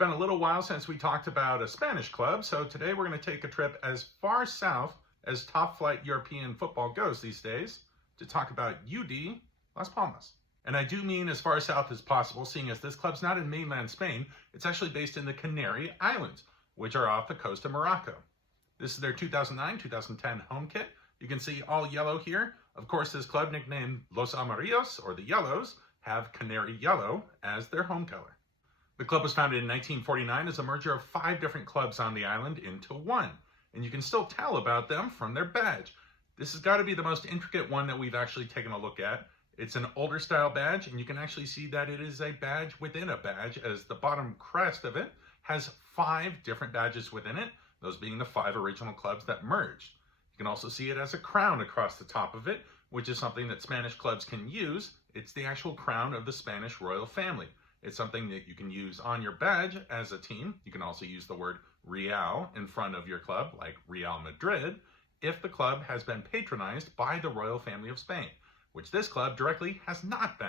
been a little while since we talked about a Spanish club, so today we're going to take a trip as far south as top flight European football goes these days to talk about UD Las Palmas. And I do mean as far south as possible, seeing as this club's not in mainland Spain, it's actually based in the Canary Islands, which are off the coast of Morocco. This is their 2009-2010 home kit. You can see all yellow here. Of course, this club, nicknamed Los Amarillos, or the Yellows, have canary yellow as their home color. The club was founded in 1949 as a merger of 5 different clubs on the island into one, and you can still tell about them from their badge. This has got to be the most intricate one that we've actually taken a look at. It's an older style badge, and you can actually see that it is a badge within a badge, as the bottom crest of it has 5 different badges within it, those being the 5 original clubs that merged. You can also see it as a crown across the top of it, which is something that Spanish clubs can use. It's the actual crown of the Spanish royal family. It's something that you can use on your badge as a team. You can also use the word Real in front of your club, like Real Madrid, if the club has been patronized by the royal family of Spain, which this club directly has not been.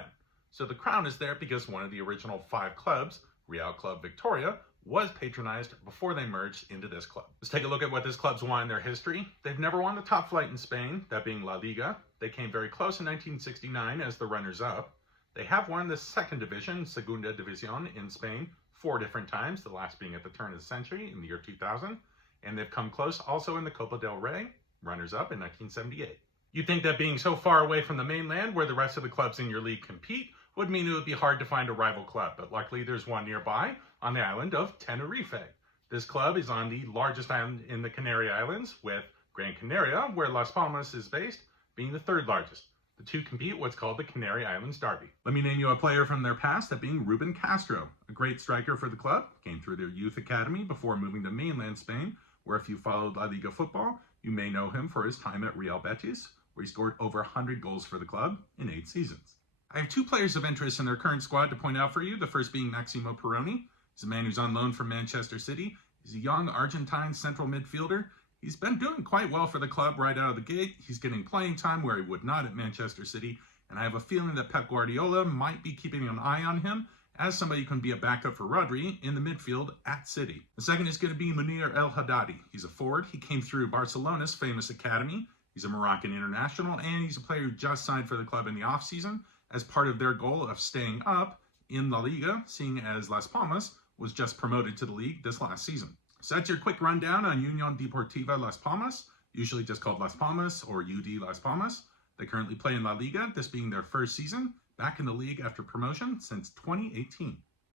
So the crown is there because one of the original 5 clubs, Real Club Victoria, was patronized before they merged into this club. Let's take a look at what this club's won in their history. They've never won the top flight in Spain, that being La Liga. They came very close in 1969 as the runners-up. They have won the second division, Segunda División, in Spain 4 different times, the last being at the turn of the century in the year 2000. And they've come close also in the Copa del Rey, runners-up in 1978. You'd think that being so far away from the mainland, where the rest of the clubs in your league compete, would mean it would be hard to find a rival club, but luckily there's one nearby on the island of Tenerife. This club is on the largest island in the Canary Islands, with Gran Canaria, where Las Palmas is based, being the 3rd largest. The 2 compete what's called the Canary Islands Derby. Let me name you a player from their past, that being Ruben Castro, a great striker for the club, came through their youth academy before moving to mainland Spain, where if you followed La Liga football, you may know him for his time at Real Betis, where he scored over 100 goals for the club in 8 seasons. I have 2 players of interest in their current squad to point out for you, the first being Maximo Perroni. He's a man who's on loan from Manchester City. He's a young Argentine central midfielder. He's been doing quite well for the club right out of the gate. He's getting playing time where he would not at Manchester City, and I have a feeling that Pep Guardiola might be keeping an eye on him as somebody who can be a backup for Rodri in the midfield at City. The second is going to be Munir El Haddadi. He's a forward. He came through Barcelona's famous academy. He's a Moroccan international, and he's a player who just signed for the club in the offseason as part of their goal of staying up in La Liga, seeing as Las Palmas was just promoted to the league this last season. So that's your quick rundown on Unión Deportiva Las Palmas, usually just called Las Palmas or UD Las Palmas. They currently play in La Liga, this being their first season back in the league after promotion since 2018.